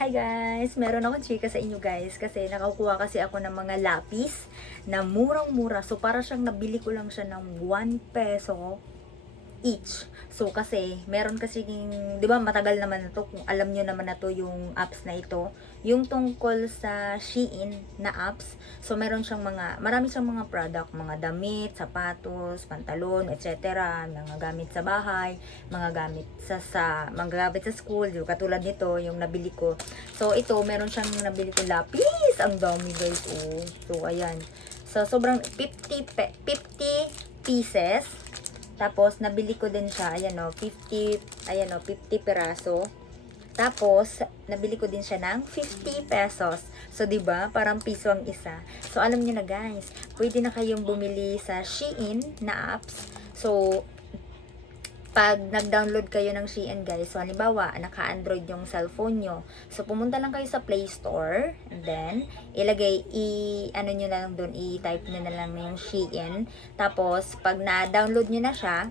Hi guys! Meron akong chika sa inyo guys kasi nakakuha kasi ako ng mga lapis na murang-mura. So para siyang nabili ko lang siya ng 1 peso each. So kasi meron kasi, 'di ba matagal naman na to, kung alam niyo naman na to yung apps na ito, yung tungkol sa Shein na apps. So meron siyang marami siyang mga product, mga damit, sapatos, pantalon, etc. Mga gamit sa bahay, mga gamit mga gamit sa school, yung katulad nito, yung nabili ko. So ito, meron siyang nabili ko lapis, ang dami guys, oh. So ayan. So sobrang 50 pieces. Tapos, nabili ko din siya, ayan o, 50 piraso. Tapos, nabili ko din siya ng 50 pesos. So, 'di ba parang piso ang isa. So, alam niyo na guys, pwede na kayong bumili sa Shein na apps. So, pag nag-download kayo ng Shein guys, so halimbawa, naka-Android yung cellphone nyo. So, pumunta lang kayo sa Play Store, and then, ano nyo na lang doon, i-type nyo na lang yung Shein. Tapos, pag na-download nyo na siya,